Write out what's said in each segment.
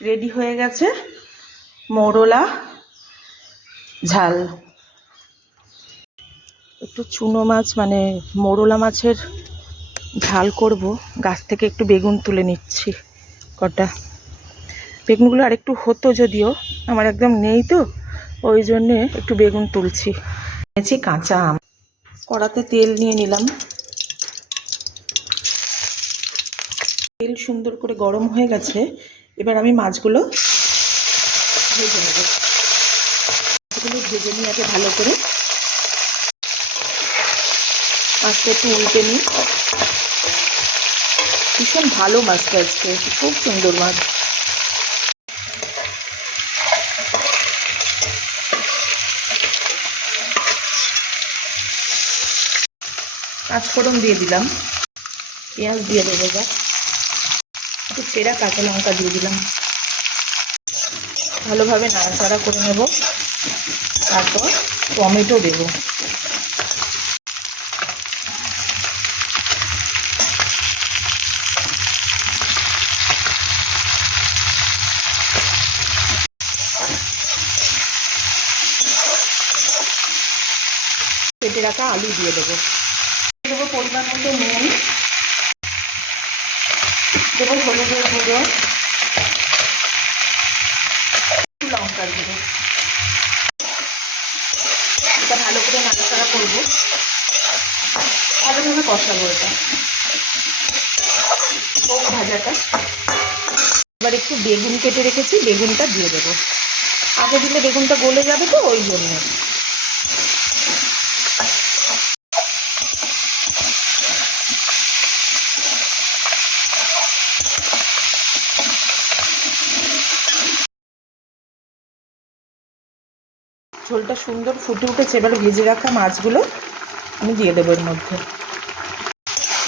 Ready হয়ে গেছে। মোরলা ঝাল। একটু চুনো মাছ মানে মোরলা মাছের ঝাল করব। গাছ থেকে একটু বেগুন তুলে নিচ্ছি কটা। বেগুনগুলো আর একটু হতো যদিও, আমার একদম নেই তো, ওই জন্যে একটু বেগুন তুলছি। নিয়েছি কাঁচা আম। কড়াতে তেল নিয়ে নিলাম। তেল সুন্দর করে গরম হয়ে গেছে। এবার আমি মাছগুলো ভেজে নেব। মাছগুলো ভেজে নিয়ে আগে ভালো করে মাছটা একটু উল্টে নিই। ভীষণ ভালো মাছটা আজকে, খুব সুন্দর মাছ। পাঁচফোড়ন দিয়ে দিলাম। পেঁয়াজ দিয়ে দেবো এবার। একটু চেরা কাঁচা লঙ্কা দিয়ে দিলাম। ভালোভাবে নাড়াচাড়া করে নেব। তারপর টমেটো দেব। কেটে রাখা আলু দিয়ে দেবো। দেবো পরিমাণ মতো নুন। দেবো হলুদের গুঁড়ো লঙ্কার গুঁড়ো এটা ভালো করে নাড়াচাড়া করব। ভালোভাবে কষাবো এটা। হোক ভাজাটা। এবার একটু বেগুন কেটে রেখেছি, বেগুনটা দিয়ে দেবো। আগে দিলে বেগুনটা গলে যাবে তো, ওই জন্য। ঝোলটা সুন্দর ফুটে উঠেছে, এবার ভেজে রাখা মাছগুলো আমি দিয়ে দেবো এর মধ্যে।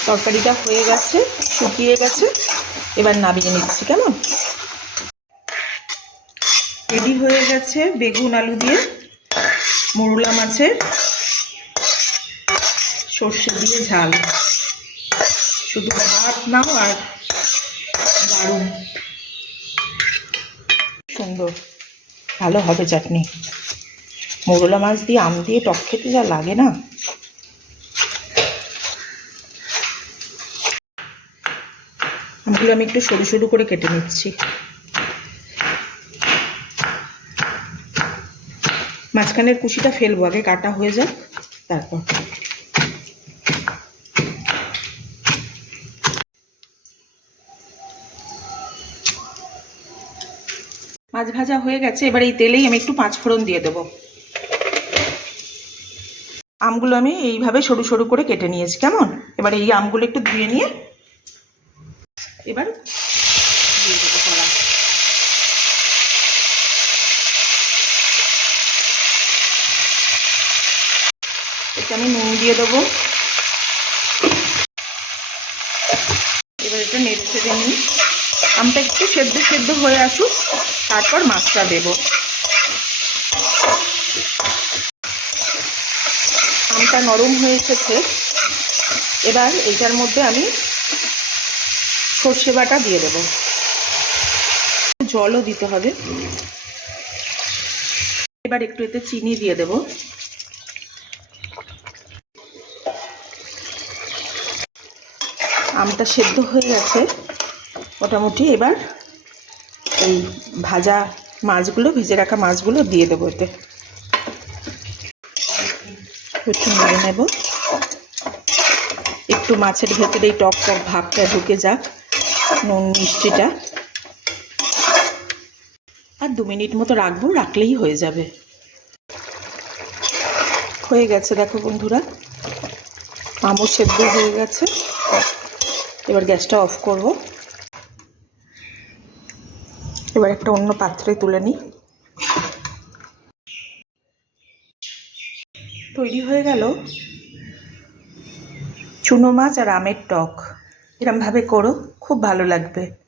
তরকারিটা হয়ে গেছে, শুকিয়ে গেছে, এবার নামিয়ে নিচ্ছি, কেমন? রেডি হয়ে গেছে বেগুন আলু দিয়ে, মোরলা মাছের সর্ষে দিয়ে ঝাল। শুধু ভাত নাও আর দারুণ। সুন্দর, ভালো হবে চাটনি। মোরলা মাছ দিয়ে আম দিয়ে টক খেতে যা লাগে না। আমগুলো আমি একটু সরু সরু করে কেটে নিচ্ছি। মাঝখানের কুশিটা ফেলব, আগে কাটা হয়ে যাক, তারপর মাছ ভাজা হয়ে গেছে, এবার এই তেলেই আমি একটু পাঁচ ফোড়ন দিয়ে দেবো। আমগুলো আমি এইভাবে সরু সরু করে কেটে নিয়েছি, কেমন? এবার এই আমগুলো একটু ধুয়ে নিয়ে এবার আমি নুন দিয়ে দেবো। এবার এটা নেড়ে ছেড়ে নিই। আমটা একটু সেদ্ধ সেদ্ধ হয়ে আসুক, তারপর মাছটা দেবো। আমটা নরম হয়ে এসেছে। এবার এটার মধ্যে আমি সর্ষে বাটা দিয়ে দেবো। জলও দিতে হবে। এবার একটু এতে চিনি দিয়ে দেব। আমটা সেদ্ধ হয়ে গেছে। মোটামুটি এবার এই ভাজা মাছগুলো, ভেজে রাখা মাছগুলো দিয়ে দেবো এতে। একটু নেড়ে নেব। একটু মাছের ভেতরে এই টক টক ভাবটা ঢুকে যাক, নুন মিষ্টিটা। আর দু মিনিট মতো রাখব, রাখলেই হয়ে যাবে। হয়ে গেছে, দেখো বন্ধুরা। আমও সেদ্ধ হয়ে গেছে। এবার গ্যাসটা অফ করব। এবার একটা অন্য পাত্রে তুলে নিই। তৈরি হয়ে গেল চুনো মাছ আর আমের টক। এরমভাবে করো খুব ভালো লাগবে।